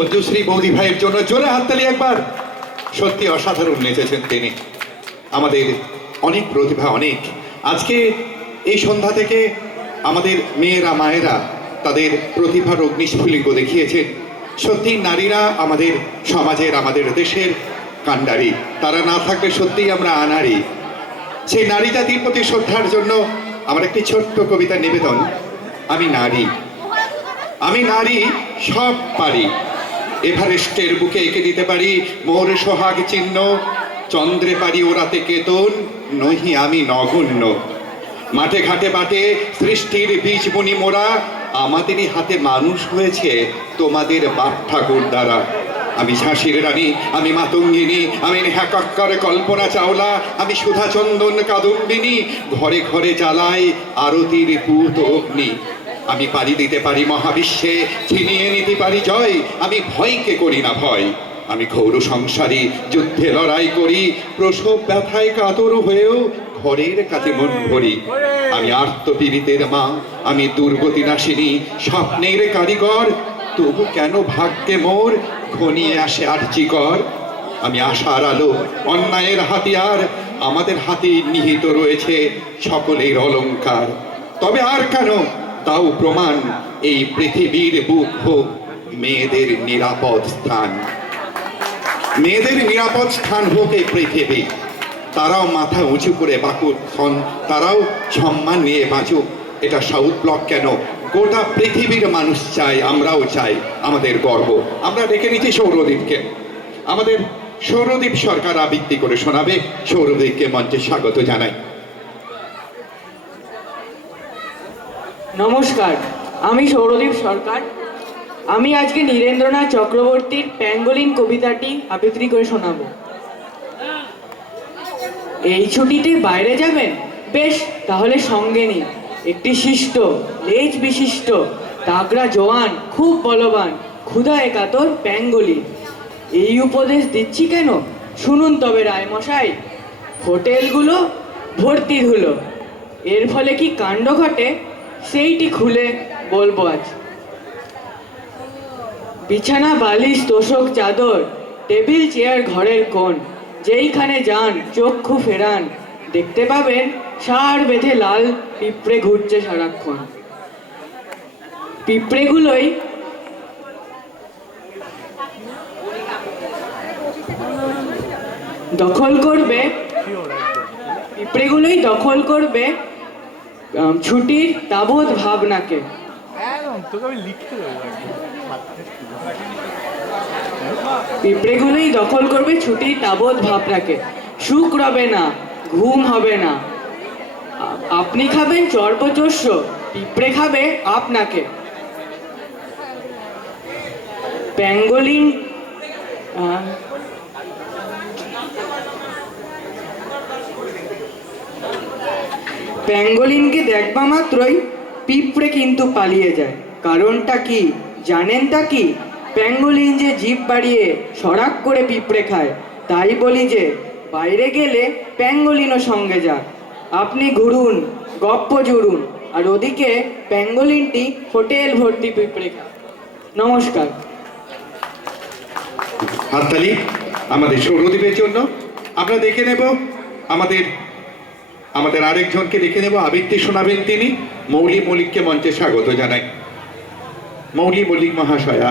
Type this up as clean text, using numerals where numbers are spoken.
অঞ্জুশ্রী বৌদি ভাইয়ের জন্য জোরে হাততালি একবার। সত্যি অসাধারণ নেচেছেন তিনি। আমাদের অনেক প্রতিভা, অনেক। আজকে এই সন্ধ্যা থেকে আমাদের মেয়েরা মায়েরা তাদের প্রতিভার অগ্নিস্ফুলিঙ্গ দেখিয়েছেন। সত্যি নারীরা আমাদের সমাজের, আমাদের দেশের কাণ্ডারি। তারা না থাকলে সত্যিই আমরা আনাড়ি। সেই নারী জাতির প্রতি শ্রদ্ধার জন্য আমার একটি ছোট্ট কবিতা নিবেদন। আমি নারী, আমি নারী, সব পারি। এভারেস্টের বুকে এঁকে দিতে পারি মোর সোহাগ চিহ্ন। চন্দ্রে পারি ওরাতে কেতন, নহি আমি নগণ্য। মাঠে ঘাটে বাটে সৃষ্টির বীজ বুনি মোরা। আমাদেরই হাতে মানুষ হয়েছে তোমাদের বাপ ঠাকুর দ্বারা। আমি ঝাঁসির রানী, আমি মাতঙ্গিনী, আমি নেহাকক্কর কল্পনা চাওলা, আমি সুধাচন্দন কাদম্বিনী। ঘরে ঘরে জ্বালাই আরতির পুত অগ্নি। আমি পারি দিতে পারি মহাবিশ্বে, ছিনিয়ে নিতে পারি জয়। আমি ভয়কে করি না ভয়। আমি ঘোর সংসারী, যুদ্ধে লড়াই করি। প্রসব ব্যথায় কাতর হয়েও ঘরের কাছে মন ভরি। আমি আর্তপীড়িতের মা, আমি দুর্গতি নাশিনী, স্বপ্নের কারিগর। তবু কেন ভাগ্যে মোর ঘনিয়ে আসে আর্চিকর। আমি আশার আলো, অন্যায়ের হাতিয়ার। আমাদের হাতে নিহিত রয়েছে সকলের অলংকার। তবে আর কেন তাও প্রমাণ, এই পৃথিবীর বুক হোক মেয়েদের নিরাপদ স্থান। মেয়েদের নিরাপদ স্থান হোক এই পৃথিবী। তারাও মাথা উঁচু করে বাঁকুক, তারাও সম্মান নিয়ে বাঁচুক। এটা সাউথ ব্লক কেন, গোটা পৃথিবীর মানুষ চাই, আমরাও চাই। আমাদের গর্ব। আমরা ডেকে নিচ্ছি সৌরদীপকে। আমাদের সৌরদীপ সরকার আবৃত্তি করে শোনাবে। সৌরদীপকে মঞ্চে স্বাগত জানাই। নমস্কার, আমি সৌরদীপ সরকার। আমি আজকে নীরেন্দ্রনাথ চক্রবর্তীর প্যাঙ্গোলিন কবিতাটি আবৃত্তি করে শোনাবো। এই ছুটিতে বাইরে যাবেন? বেশ, তাহলে সঙ্গে নিন একটি শিষ্ট, লেজ বিশিষ্ট, তাগড়া জওয়ান, খুব বলবান, ক্ষুধায় কাতর প্যাঙ্গোলিন। এই উপদেশ দিচ্ছি কেন, শুনুন তবে রায়মশাই। হোটেলগুলো ভর্তি ধুলো, এর ফলে কি কাণ্ড ঘটে সেইটি খুলে বলবো আজ। বিছানা, বালিশ, তোষক, চাদর, টেবিল, চেয়ার ঘরের কোণ, যেইখানে যান চক্ষু ফেরান, দেখতে পাবেন ষাঁড় বেঁধে লাল পিঁপড়ে ঘুরছে সারাক্ষণ। পিঁপড়েগুলোই দখল করবে ছুটির তাবৎ ভাবনাকে। পিঁপড়েগুলোই দখল করবে ছুটির তাবৎ ভাবনাকে। সুখ রবে না, ঘুম হবে না। আপনি খাবেন চর্বচস্য, পিঁপড়ে খাবে আপনাকে। প্যাঙ্গোলিন প্যাঙ্গোলিনকে দেখবা মাত্রই পিঁপড়ে কিন্তু পালিয়ে যায়। কারণটা কি জানেন তা কি? প্যাঙ্গোলিন যে জিভ বাড়িয়ে সরাক করে পিঁপড়ে খায়। তাই বলি যে বাইরে গেলে প্যাঙ্গোলিনও সঙ্গে যাক। আপনি ঘুরুন, গপ্প জুড়ুন, আর ওদিকে প্যাঙ্গোলিনটি হোটেল ভর্তি পিঁপড়ে খায়। নমস্কার। হাততালি আমাদের সৌরদীপের জন্য। আমরা দেখে নেব আমাদের আরেকজনকে দেখে নেব। আবৃত্তি শোনাবেন তিনি। মৌলি মল্লিককে মঞ্চে স্বাগত জানাই। মৌলি মল্লিক মহাশয়া।